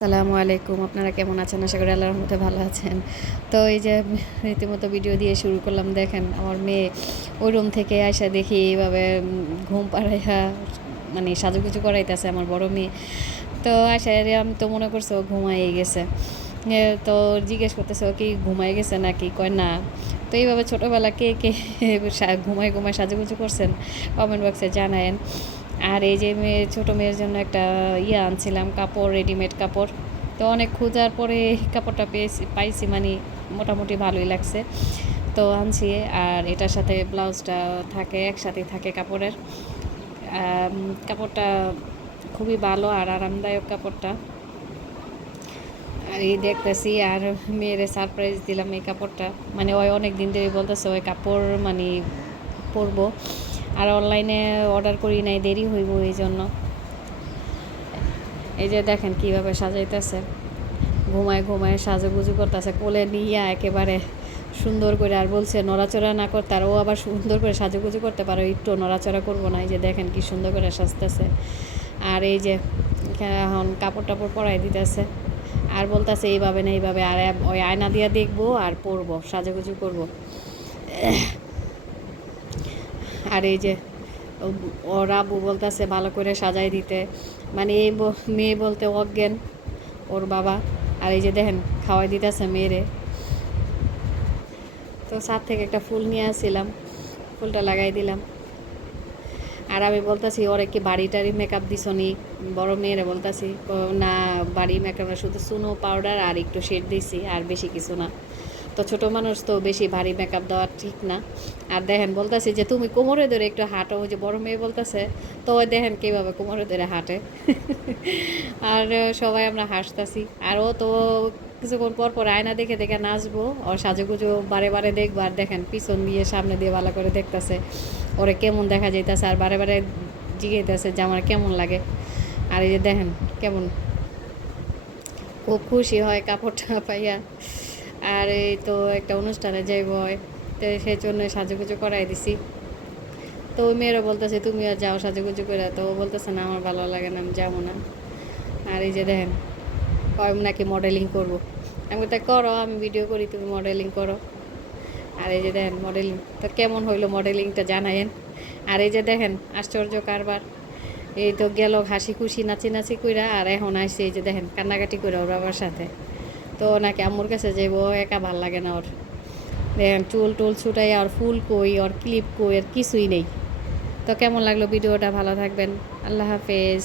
আসসালামু আলাইকুম। আপনারা কেমন আছেন? আশা করি আল্লাহর রহমতে ভালো আছেন। তো এই যে রীতিমতো ভিডিও দিয়ে শুরু করলাম। দেখেন আমার মেয়ে ওই রুম থেকে আইসা দেখি এইভাবে ঘুম পাড়াইয়া মানে সাজুগুজু করাইতেছে আমার বড় মেয়ে। তো আইসা আমি তো মনে করছি ও ঘুমাই গেছে। তো জিজ্ঞেস করতেছে ও কি ঘুমাই গেছে নাকি? কয় না। তো এইভাবে ছোটোবেলা কে কে ঘুমায় ঘুমায় সাজুগুজু করছেন কমেন্ট বক্সে জানায়েন। আর এই যে ছোটো মেয়ের জন্য একটা আনছিলাম কাপড়, রেডিমেড কাপড়। তো অনেক খোঁজার পরে কাপড়টা পাইছি, মানে মোটামুটি ভালোই লাগছে। তো আনছি। আর এটার সাথে ব্লাউজটা থাকে, একসাথেই থাকে কাপড়ের। কাপড়টা খুবই ভালো আর আরামদায়ক কাপড়টা। আর এই দেখতেছি আর মেয়েরে সারপ্রাইজ দিলাম এই কাপড়টা। মানে ওই অনেক দিন ধরে বলতেছে ওই কাপড় মানে পরবো। আর অনলাইনে অর্ডার করি নাই, দেরি হইব এই জন্য। এই যে দেখেন কীভাবে সাজাইতেছে, ঘুমায় ঘুমায় সাজুগুজু করতেছে, কোলে নিয়ে একেবারে সুন্দর করে। আর বলছে নড়াচড়া না করতে, আর ও আবার সুন্দর করে সাজুগুজু করতে পারো, একটু নড়াচড়া করবো না। এই যে দেখেন কি সুন্দর করে সাজতেছে। আর এই যে এখন কাপড় টাপড় পরাই দিতেছে আর বলতেছে এইভাবে না এইভাবে, আর ওই আয়না দিয়ে দেখবো আর পরবো, সাজুগুজু করবো। আর এই যে ওর আব্বু বলতেছে ভালো করে সাজাই দিতে, মানে এই মেয়ে বলতে অজ্ঞান ওর বাবা। আর এই যে দেখেন খাওয়াই দিতেছে মেয়েরে। তো ছাদ থেকে একটা ফুল নিয়ে আসছিলাম, ফুলটা লাগাই দিলাম। আর আমি বলতেছি ওরে কি বাড়ি টাড়ি মেকআপ দিছো নি? বড় মেয়েরে বলতেছি না, বাড়ি মেকআপ না, শুধু সুনো পাউডার আর একটু শেড দিছি, আর বেশি কিছু না। তো ছোটো মানুষ তো বেশি ভারী মেকআপ দেওয়া ঠিক না। আর দেখেন বলতেছি যে তুমি কোমরে ধরে একটু হাঁটো, ওই যে বড় মেয়ে বলতেছে। তো ওই দেখেন কীভাবে কোমরে ধরে হাঁটে। আর সবাই আমরা হাসতেছি। আর ও তো কিছুক্ষণ পর পর আয়না দেখে দেখে নাচবো, ওর সাজুগুজু বারে বারে দেখবো। আর দেখেন পিছন দিয়ে সামনে দিয়ে ভালো করে দেখতেছে ওরে কেমন দেখা যাইতেছে, আর বারে বারে জিজ্ঞাসা যে আমার কেমন লাগে। আর এই যে দেখেন কেমন খুব খুশি হয় কাপড়টা পাইয়া। আর এই তো একটা অনুষ্ঠানে যাইব, তো সেই জন্য সাজুগুজু করাই দিছি। তো ওই মেয়েরা বলতেছে তুমিও যাও সাজুগুজু করে, তো ও বলতেছে না আমার ভালো লাগে না, আমি যাবো না। আর এই যে দেখেন কয় নাকি মডেলিং করব। আমি তাই করো, আমি ভিডিও করি, তুমি মডেলিং করো। আর এই যে দেখেন মডেলিং, তো কেমন হইলো মডেলিংটা জানায়েন। আর এই যে দেখেন আশ্চর্য কারবার, এই তো গেল হাসি খুশি নাচি নাচি কইরা, আর এখন আসছে এই যে দেখেন কান্নাকাটি করে ওর বাবার সাথে। তো নাকি আম্মুর কাছে যাইব, একা ভাল লাগে না ওর। দেখেন চুল টুল ছুটাই, আর ফুল কই, আর ক্লিপ কই, আর কিছুই নেই। তো কেমন লাগলো ভিডিওটা? ভালো থাকবেন, আল্লাহ হাফেজ।